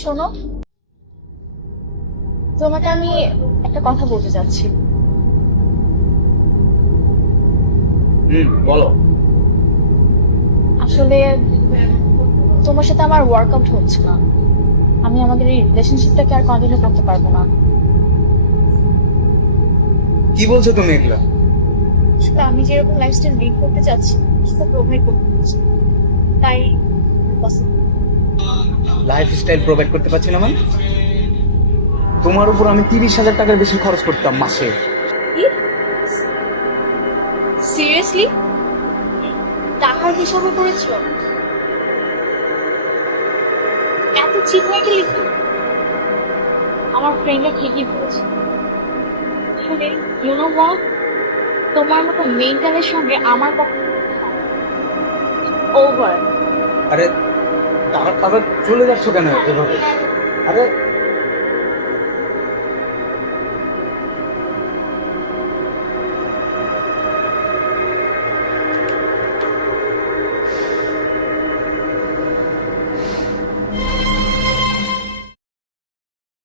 শোনো, তোমাকে আমি একটা কথা বলতে চাচ্ছি। বলো। আসলে তোমার সাথে আমার ওয়ার্কআউট হচ্ছে না। আমি আমাদের এই রিলেশনশিপটাকে আর কন্টিনিউ করতে পারবো না। কি বলছো তুমি এগুলা? আসলে আমি যেরকম লাইফস্টাইল লিড করতে চাচ্ছি সেটা প্রোভাইড করতে পারছি না। তাই possible। লাইফ স্টাইল প্রোভাইড করতে পারছি না মানে? তোমার উপর আমি 30,000 টাকার বেশি খরচ করতাম মাসে। কি? সিরিয়াসলি? টাকার হিসাবে করেছো? এত চিপ হয়ে গেলি তুই? আমার ফ্রেন্ডরা ঠিকই বলেছে। আসলে ইউ নো হোয়াট, তোমার মতো মেন্টালের সঙ্গে আমার কথা ওভার। আরে টাকা টাকা চলে যাচ্ছ কেন এভাবে? আরে